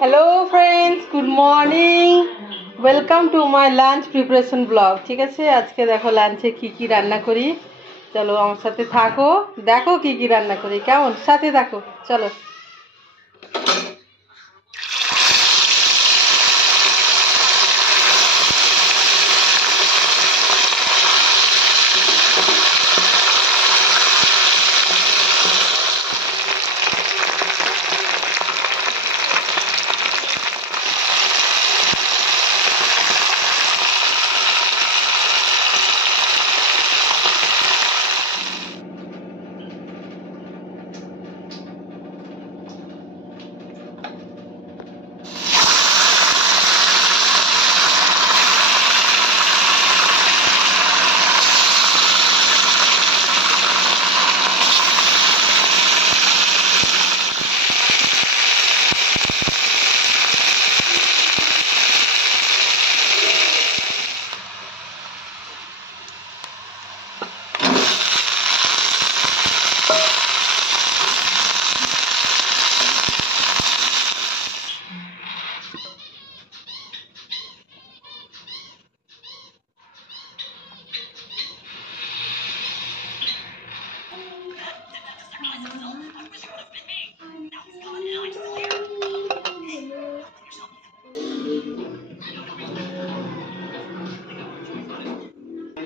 Hello friends, good morning. Welcome to my launch preparation blog. ठीक है, आज के देखो लांचे की रान्ना करी। चलो আমার সাথে থাকো, देखो की रान्ना करी, কেমন সাথে থাকো। चलो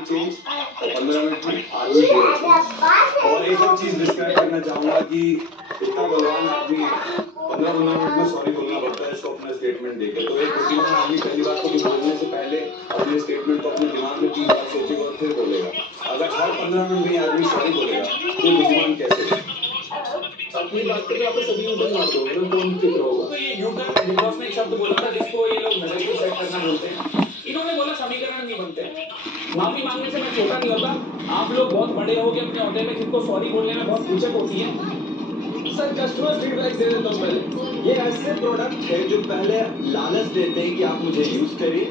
चेंज 15 मिनट में आगे और एक और चीज डिस्क्राइब करना चाहूंगा कि इतना बलवान आदमी 15 मिनट में सॉरी बोलना पड़ता है इसको अपना स्टेटमेंट देकर। तो एक बुद्धिमान आदमी पहली बात को बोलने से पहले अपने स्टेटमेंट को अपने दिमाग में 3 बार सोचेगा और फिर बोलेगा। अगर हर 15 मिनट में आदमी सॉरी बोलेगा तो बुद्धिमान कैसे है? अपनी बात पे आप सभी यूटर्न मार दोगे ना, कौन फिक्र होगा? तो ये यूटर्न बिग बॉस ने एक शब्द बोला था जिसको ये लोग नैरेटिव सेट करना बोलते हैं। इन्होंने बोला समीकरण नहीं बनते। माफी मांगने से मैं छोटा नहीं होता। आप लोग बहुत बड़े हो गए अपने होते में, जिनको सॉरी बोलने में बहुत झिझक होती है। सर कस्टमर फीडबैक दे देता हूं पहले। ये ऐसे प्रोडक्ट है जो पहले लालच देते हैं कि आप मुझे यूज करिए।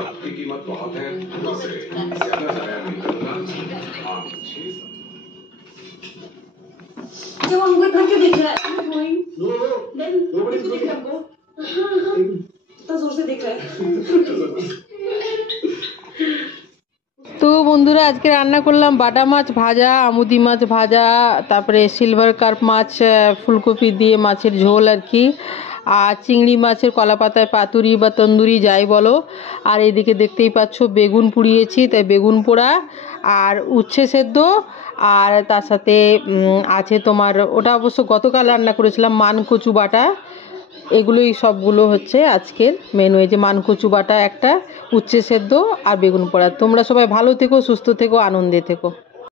आपकी कीमत बहुत है, ज्यादा जाया नहीं करना। जब हमको इतना क्यों दिख रहा है? क्यों दिख रहा है हमको? इतना जोर से दिख रहा है। তো বন্ধুরা, আজকে রান্না করলাম বাটা মাছ ভাজা, আমুদি মাছ ভাজা, তারপরে সিলভার কার্প মাছ ফুলকপি দিয়ে মাছের ঝোল আর কি, আর চিংড়ি মাছের কলা পাতায় পাতুরি বা তন্দুরি যাই বলো। আর এইদিকে দেখতেই পাচ্ছ বেগুন পুড়িয়েছি, তাই বেগুন পোড়া আর উচ্ছে সেদ্ধ, আর তার সাথে আছে তোমার, ওটা অবশ্য গতকাল রান্না করেছিলাম, মানকচু বাটা। এগুলোই সবগুলো হচ্ছে আজকের মেনু। এই যে মানকচু বাটা একটা, উচ্ছে সেদ্ধ আর বেগুন পোড়া। তোমরা সবাই ভালো থেকো, সুস্থ থেকো, আনন্দে থেকো।